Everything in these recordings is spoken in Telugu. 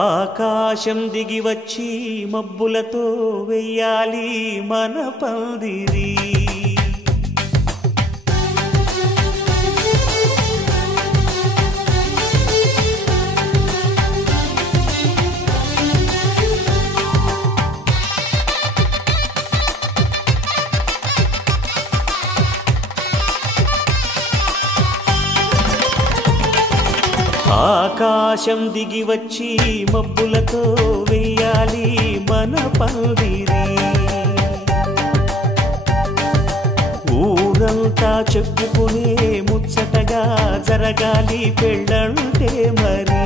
ఆకాశం దిగి వచ్చి మబ్బులతో వెయ్యాలి మన పందిరి. ఆకాశం దిగి వచ్చి మబ్బులతో వెయ్యాలి మన పందిరి. ఊరంతా చెప్పుకునే ముచ్చటగా జరగాలి పెళ్ళంటే మరి.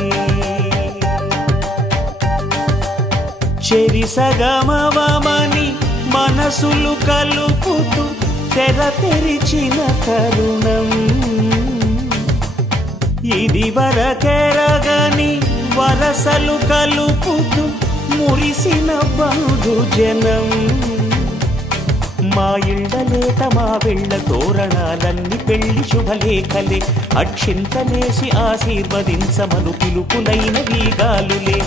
చెరిసగమవమని మనసులు కలుపుతూ తెర తెరిచిన తరుణం ఇది వరకెరగని వరసలు కలుపుతూ మురిసిన బంధుజనం. మా ఇళ్ళలేత మా వెళ్ళ తోరణాలన్నీ పెళ్లి శుభలేఖలే. అక్షింతలేసి ఆశీర్వదించమను పిలుపులైన వీగాలులే.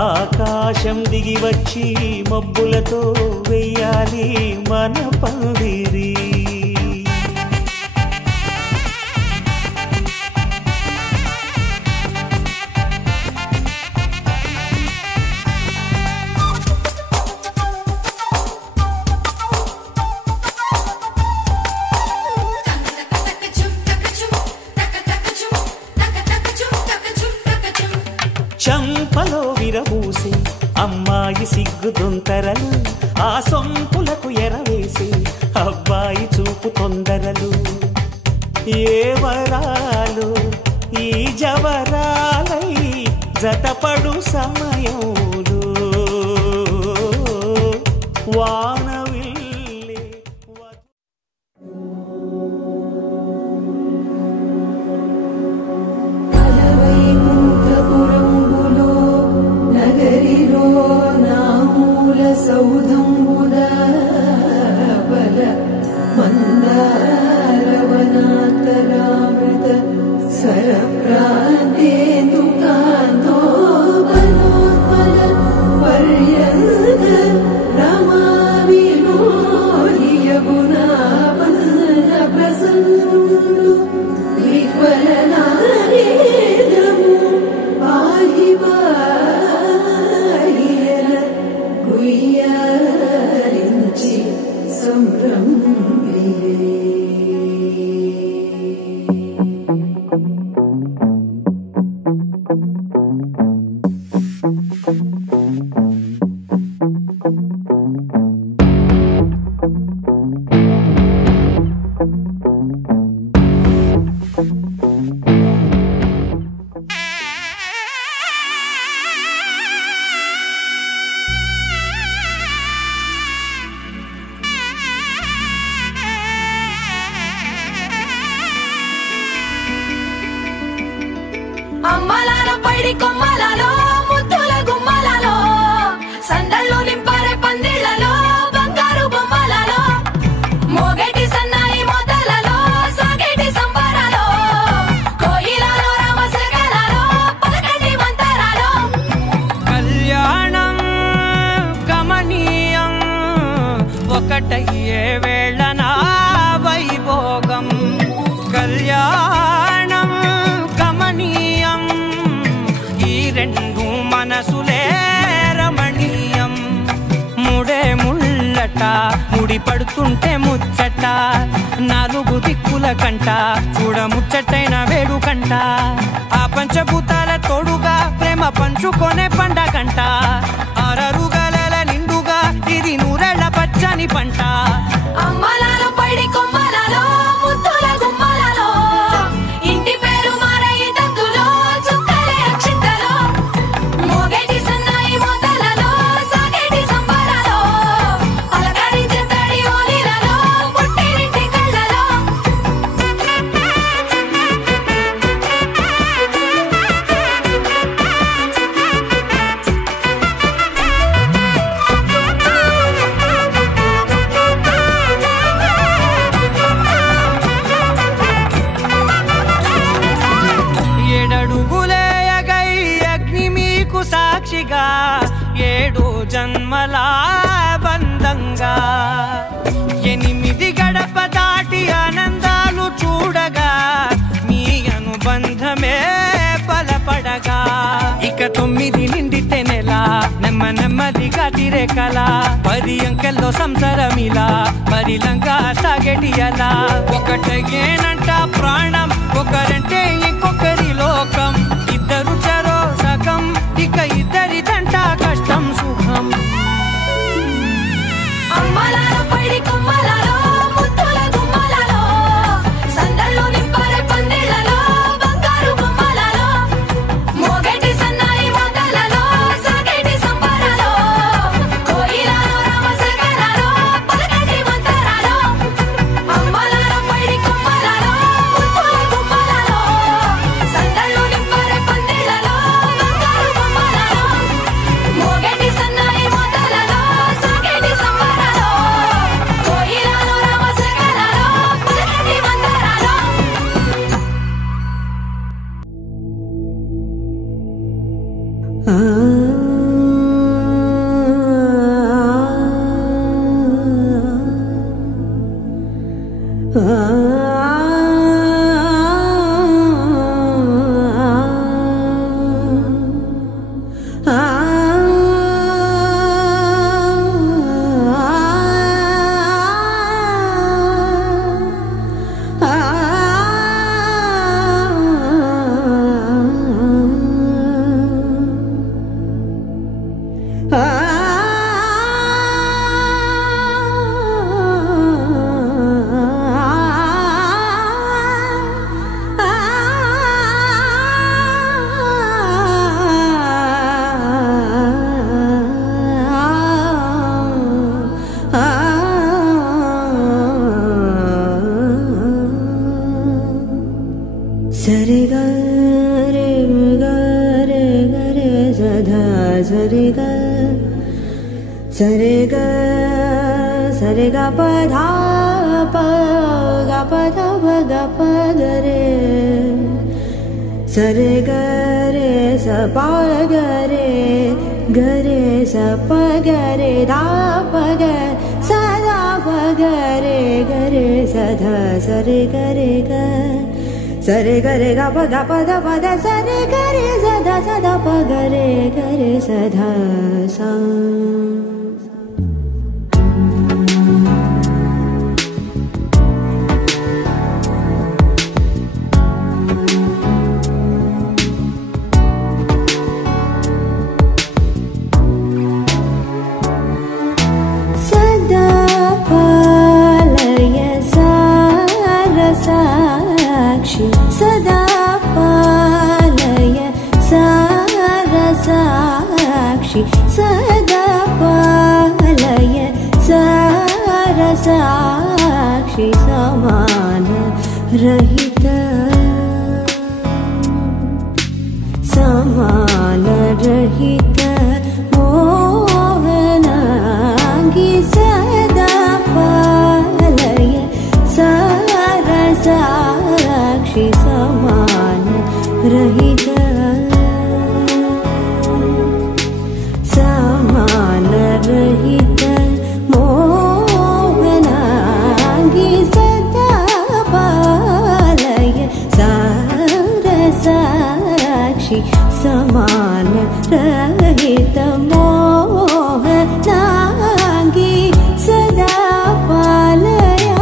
ఆకాశం దిగి వచ్చి మబ్బులతో వెయ్యాలి మన పందిరి. చంపలో విరబూసి అమ్మాయి సిగ్గుదొంతరలు, ఆ సొంపులకు ఎరవేసి అబ్బాయి చూపు తొందరలు. ఏ వరాలు ఈ జవరాలై జతపడు సమయంలో వానవిల్లే. సౌధంబుద బల మందారవనాతరామృత సరప్రాంతేందుకాంతో మనోత్పల పర్యంత రమావినోదియగుణాపన్న ప్రసన్నుడు విఫలనాయేదము పాహి బాహియన గుయ్యారించి సంభ్రమే. అమ్మలాల పైడి కొమ్మలలో ముద్దుల గుమ్మలలో సందళ్ళు నింపరే పందిళ్లలో బంగారు బొమ్మలలో మోగేటి సన్నాయి మొదలలో సాగేటి సంబరాలో కోయిలలో రామశకలలో పలకండి మంతరాలో. కళ్యాణం గమనీయం ఒకటయ్యే వేళ నా వైభోగం. కళ్యాణం గమనీయం ఈ రెండు మనసులే రమణీయం ముడే ముళ్ళట ముడి పడుతుంటే ముచ్చట నాలుగు దిక్కుల కంట చూడ ముచ్చటైన వేడుకంట ఆ పంచభూతాల తోడుగా ప్రేమ పంచుకొనే పండగంట ఆరరుగల నిండుగా ఇది నూరెళ్ళ పచ్చని పంట అమ్మలాలో పడి కొమ్మలలో ముద్దుల గుమ్మలలో ఇంటి పేరు మారయి తందులో చుక్కలే అక్షింతలో మోగేటి సన్నాయి మోతలలో సాగేటి సంబరాలో పలకరించే తడి ఓలిలలో పుట్టినింటి కళ్ళలో ఏడడుగులేయగై అగ్ని మీకు సాక్షిగా 7 జన్మల బంధంగా 8 గడప దాటి ఆనందాలు చూడగా మీ అనుబంధమే బలపడగా ఇక 9 నిండితే నెల నెమ్మదిగా తిరే కల 10 అంకెల్లో సంసారమిలా పరిలంగా సాగేటి అలా ఒకటేనంట ప్రాణం ఒకరంటే ఇంకొకరి లోకం ఇద్దరు చరో సగం ఇక ఇద్దరిదంట కష్టం సుఖం అమ్మలాలో పడి కొమ్మలలో ముద్దుల గుమ్మలలో సందళ్ళు నింపరే పందిళ్ళలో బంగారు గుమ్మలలో మోగేటి సన్నాయి మోతలలో సాగేటి సంబరాలో కోయిలలో రామశేఖరాలో పలకటి మంతరాలో అమ్మలాలో పడి కొమ్మలలో ముద్దుల గుమ్మలలో సందళ్ళు నింపరే పందిళ్ళలో బంగారు గుమ్మలలో మోగేటి సన్నాయి మోతలలో సాగేటి సంబరాలో కోయిలలో రామశేఖరాలో పలకటి మంతరాలో సరి గా రే గా రే గా రే సదా సరి గా ప ధా ప గా ప ధా ప గా ప గ రే సరి గా రే స ప గ రే స ప గ రే ధా ప గ సదా ప గ రే సదా సరి గ రే గ సరే గరే గ ప ద ప ద సరే గరే సదా సదా ప గరే సదా సా సదా పాలయ సారసాక్షి సదా పాలయ సారసాక్షి సదా పాలయ సారసాక్షి సమాన రహిత సమాన రహిత మోహనాంగి సదా పాలయ సారసాక్షి సమాన రహిత సమాన రహిత మోహనాంగి సదా పాలయ సారసాక్షి సమాన रहित मोह नांगी सदा पालया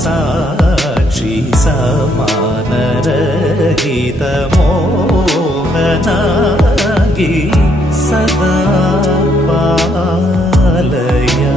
साक्षी समानरहित मोहनागी सदा पालया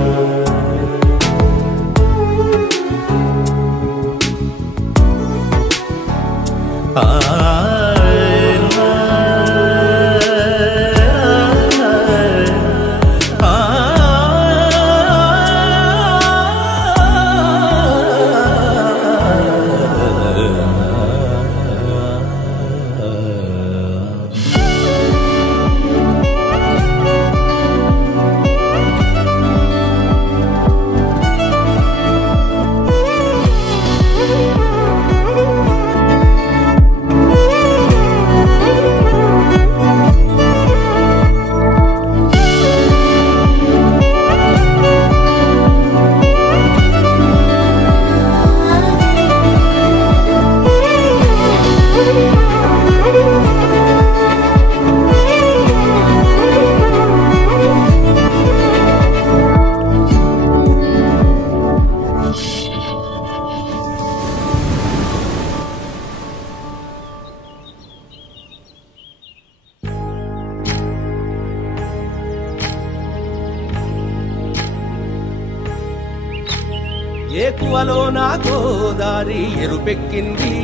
ఏకువలో నా గోదారి ఎరుపెక్కింది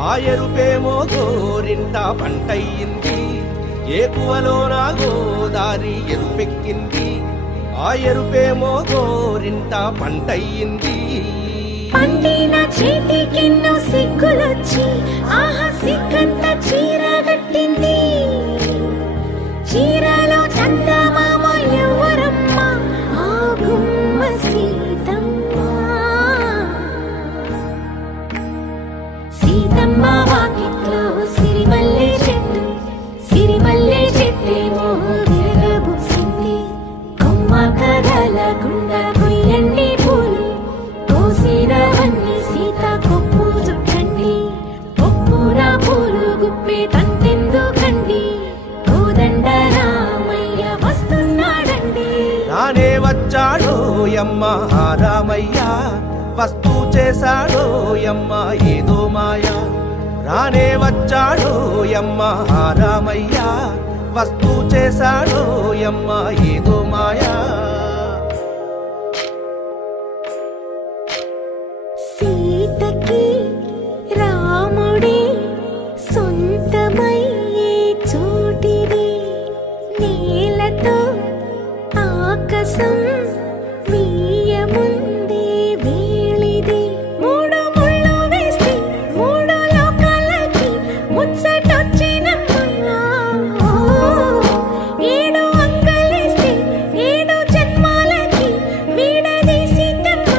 ఆ ఎరుపేమో గోరింట పంటయ్యింది ఏకువలో నా గోదారి ఎరుపెక్కింది ఆ ఎరుపేమో గోరింట పంటయ్యింది పండిన చేతికెన్నో సిగ్గులొచ్చి ఆహా సిగ్గంత చీర కట్టింది చీరలో చందమామ ఎవరమ్మ ఆ గుమ్మ సీతమ్మ వాకిట్లో సిరిమల్లె చెట్టేమో విరగబూసింది కొమ్మ కదలకుండా కొయ్యండి పూలు కోసినవన్నీ సీత కొప్పు చుట్టండి కొప్పున పూలు గుప్పే తంతెందుకండి కోదండ రామయ్య వస్తున్నాడండి రానే వచ్చాడో యమ్మ రామయ్య వస్తూ చేశాడో యమ్మ ఏదో మాయా రానే వచ్చాడో యమ్మ రామయ్య వస్తూ చేశాడో యమ్మ ఏదో మాయా సీతకి రాముడే సొంతమయ్యే చోటిది నేలతో ఆకాశం వీయముందే వేళిది మూడు ముళ్ళు వేస్తే మూడు లోకాలకి ముచ్చటొచ్చినమ్మా ఏడు అంకలేస్తే ఏడు జన్మాలకి వీడదీసిందమ్మా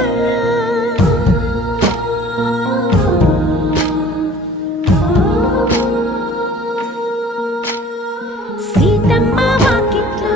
సీతమ్మ వాకిట్లో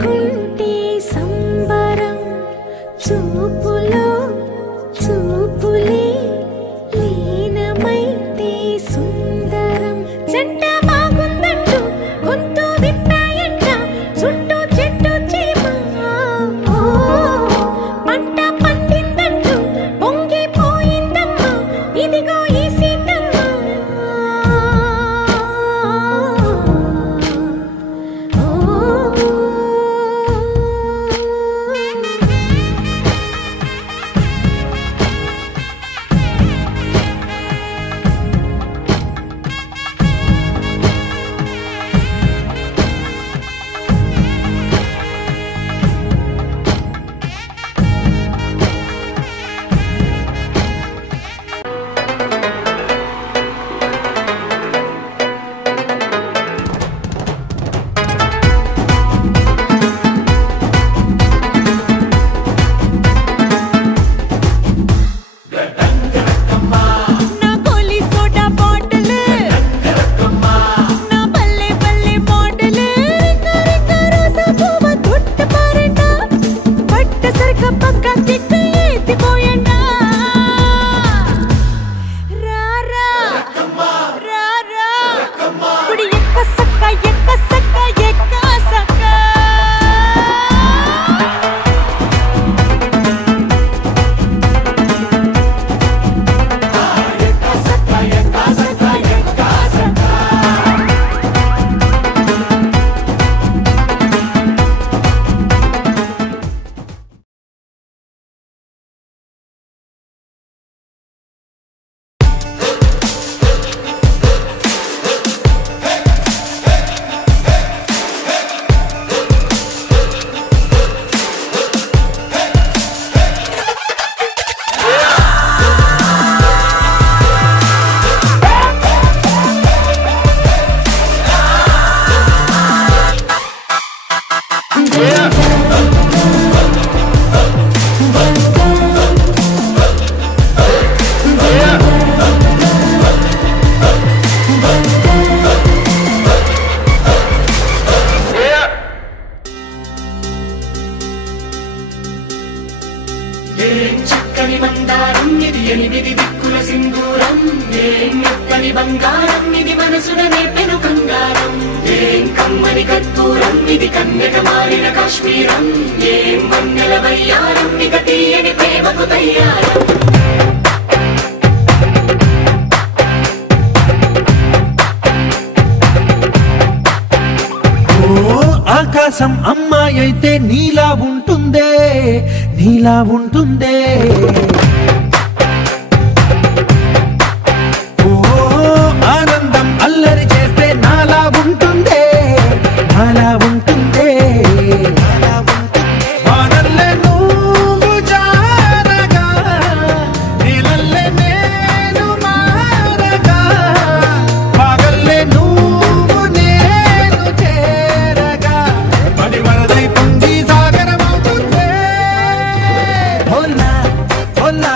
లేకుంటే సంబరం చూపులో చూపులే లీనమైతే సుందరం జంట బాగుందంటూ గొంతు విప్పాయంట చుట్టూ చెట్టు చీమ పంట పండిందంటూ పొంగిపోయిందమ్మా ఇదిగో ఈ సీతమ్మ చక్కని మందారం ఇది 8 దిక్కుల సింధూరం ఏం మెత్తని బంగారం ఇది మనసున నేపెను కంగారం ఏం కమ్మని కర్పూరం ఇది కన్యక మారిన కాశ్మీరం ఏం వన్నెల వయ్యారం ఇక తీయని ప్రేమకు తయ్యారం ఆకాశం అమ్మాయి అయితే నీలా ఉంటుందే నీలా ఉంటుందే ఓ ఆనందం అల్లరి చేస్తే నాలా ఉంటుందే నాలా ఉంటుందే వానల్లే నువ్వు జారగా నీలల్లే నేను మారగా పగల్లే నువ్వు నేను చేరగా పడి వరదై పొంగి సాగరమవుతుందే హోలా హోలా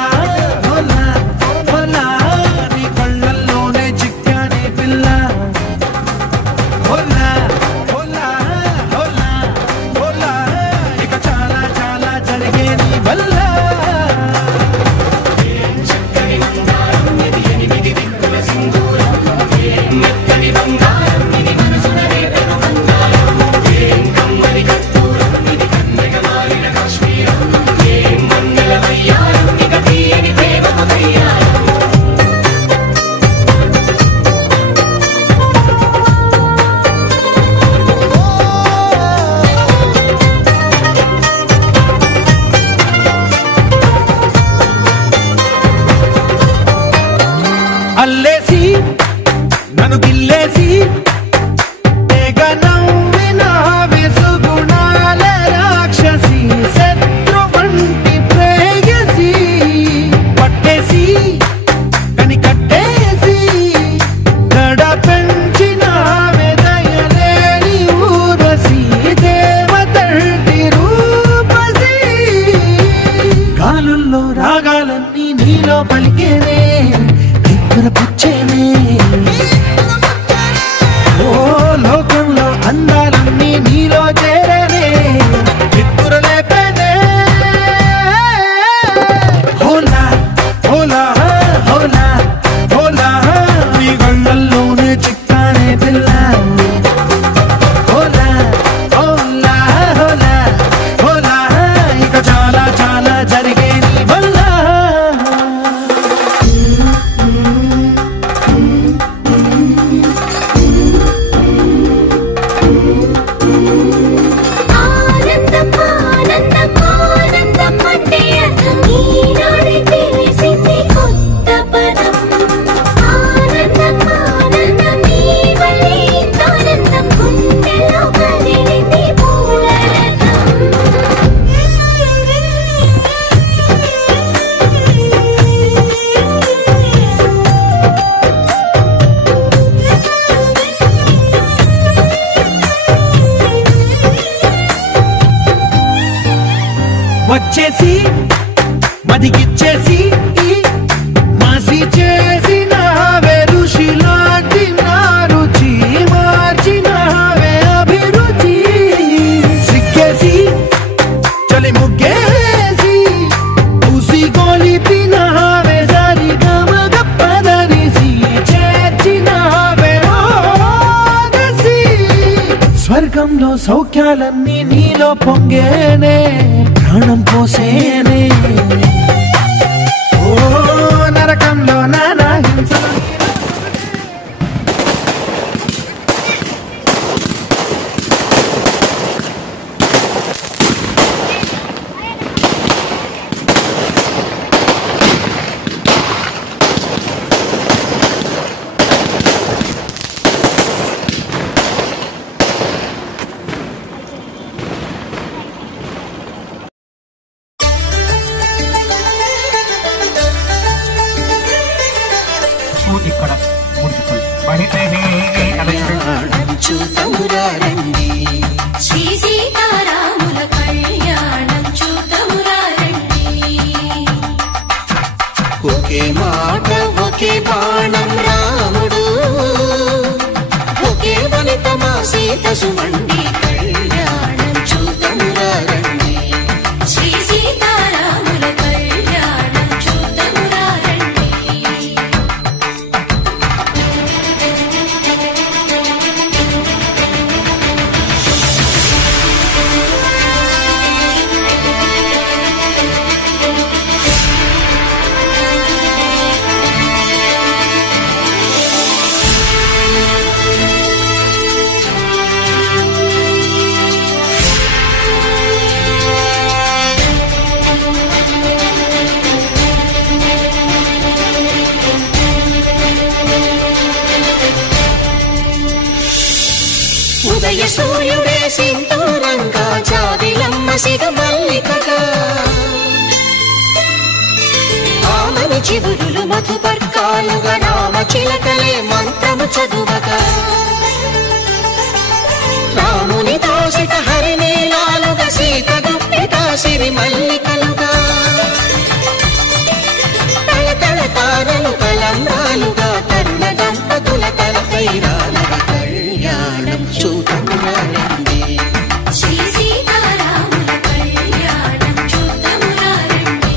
వచ్చేసి మదిగిచ్చేసి మాసి చేసిన ఋషిలాంటి నా రుచి మార్చిన అభిరుచి సిగ్గేసి చలి ముగ్గేసి పూసి గోలిపిన సరి గమగప్పదనిసి చేర్చిన స్వర్గంలో సౌఖ్యాలన్నీ నీలో పొంగేనే ప్రాణం పోసేనే ఓ నరకంలో నానా హింస ఇక్కడ చూతమురారండి శ్రీ సీతారాముల కళ్యాణం చూతమురారండి ఒకే మాట ఒకే బాణం రాముడు ఒకే వనిత మా సీత సుమండి కళ్యాణం చూతమురారండి శ్రీ సీతారాముల కళ్యాణం చూతమురారండి ఉదయ సూర్యుడే సింధూరంగా జాబిలమ్మ సిగ మల్లికగా ఆమని చివురులు మధుపర్కాలుగా రామ చిలకలే మంత్రము చదువగా రాముని దోసిట హరినీలాలుగా సీత గుప్పిట సిరి మల్లికలుగా తల తల తారలు తలంబ్రాలుగా తరుణ దంపతుల తలపైరాలుగా కళ్యాణం చూతమురారండి శ్రీ సీతారాముల కళ్యాణం చూతమురారండి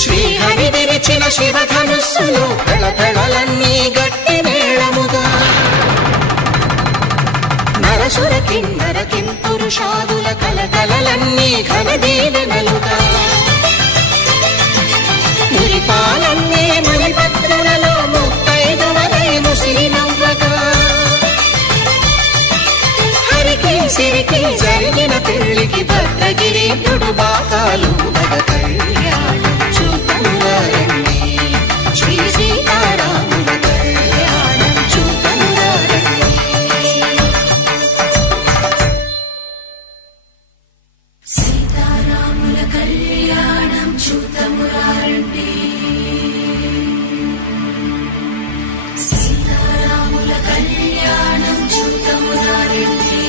శ్రీహరి విరిచిన శివధనుస్సులు పెళపెళలన్నీ గట్టి మేళముగా నరసుర కిన్నర కింపురుషాదుల కలకలలన్నీ ఘన దీవెనలుగా మురిపాలన్నీ మణిపత్రులలో ముత్తైదువలై ముసినవ్వగా హరికి సిరికి జరిగిన పెళ్లికి భద్రగిరి బాకాలు కళ్యాణం చూతమురారండి శ్రీ సీతారాముల కళ్యాణం చూతమురారండి సీతారాముల కళ్యాణం చూతమురారండి సీతారాముల కళ్యాణం చూతమురారండి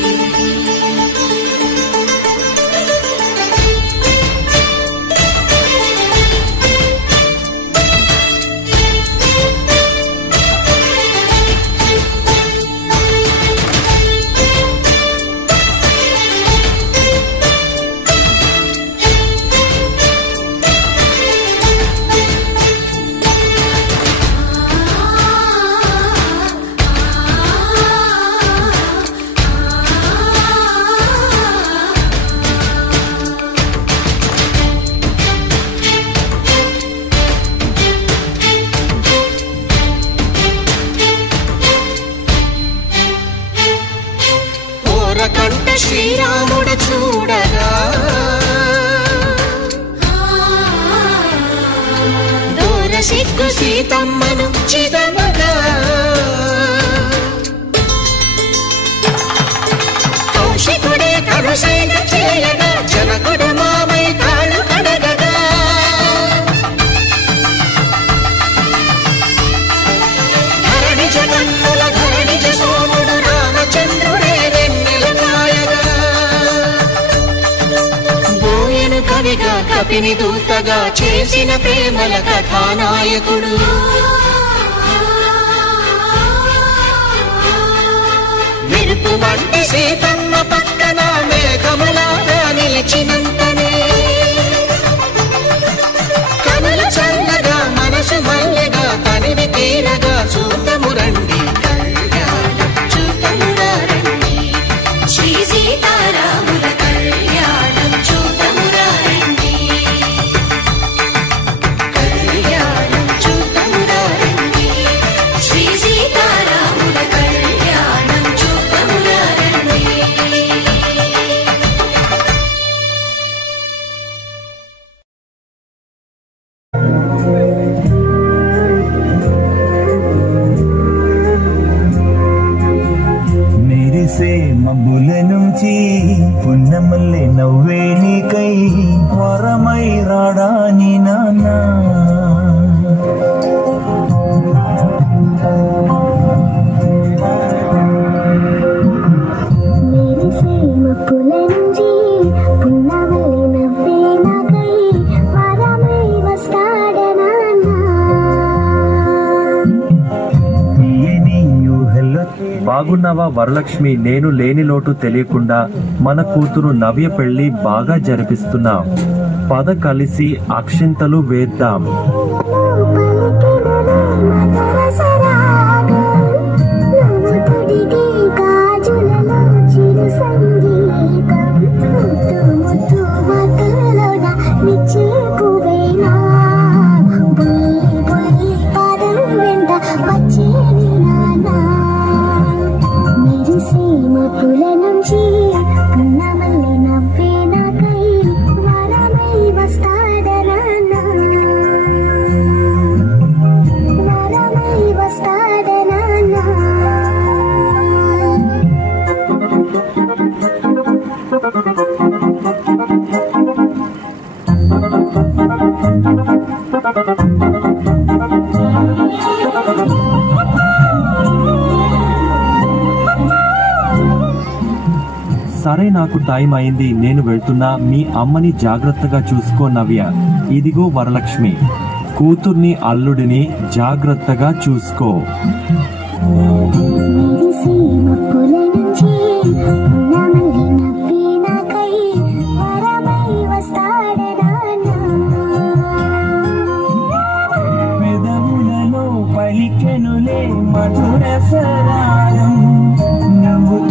కంట శ్రీరాముడు చూడగా దూర సిగ్గు సీతమ్మను చిదమగా కపిని దూతగా చేసిన ప్రేమల కథానాయకుడు. మెరుపు వంటి సీతమ్మ పక్కన మేఘములాగా నిలిచినంతనే కనులు చల్లగా మనసు మల్లెగా తనివి తీరగా చూతము రండి కళ్యాణం చూతమురా రండి శ్రీ సీతారాముల కళ్యాణం చూతమురా రండి కళ్యాణం చూతమురా రండి శ్రీ సీతారాముల కళ్యాణం చూతమురా రండి. మెరిసే మబ్బుల నుంచి పున్నమల్లె నవ్వే నీకై వరమై రాడాని నాన్న బాగున్నావా వరలక్ష్మి? నేను లేని లోటు తెలియకుండా మన కూతురు నవ్య పెళ్లి బాగా జరిపిస్తున్నాం. పద కలిసి అక్షింతలు వేద్దాం. సరే, నాకు టైం అయింది, నేను వెళ్తున్నా. మీ అమ్మని జాగ్రత్తగా చూసుకో నవ్య. ఇదిగో వరలక్ష్మి, కూతుర్ని అల్లుడిని జాగ్రత్తగా చూసుకో.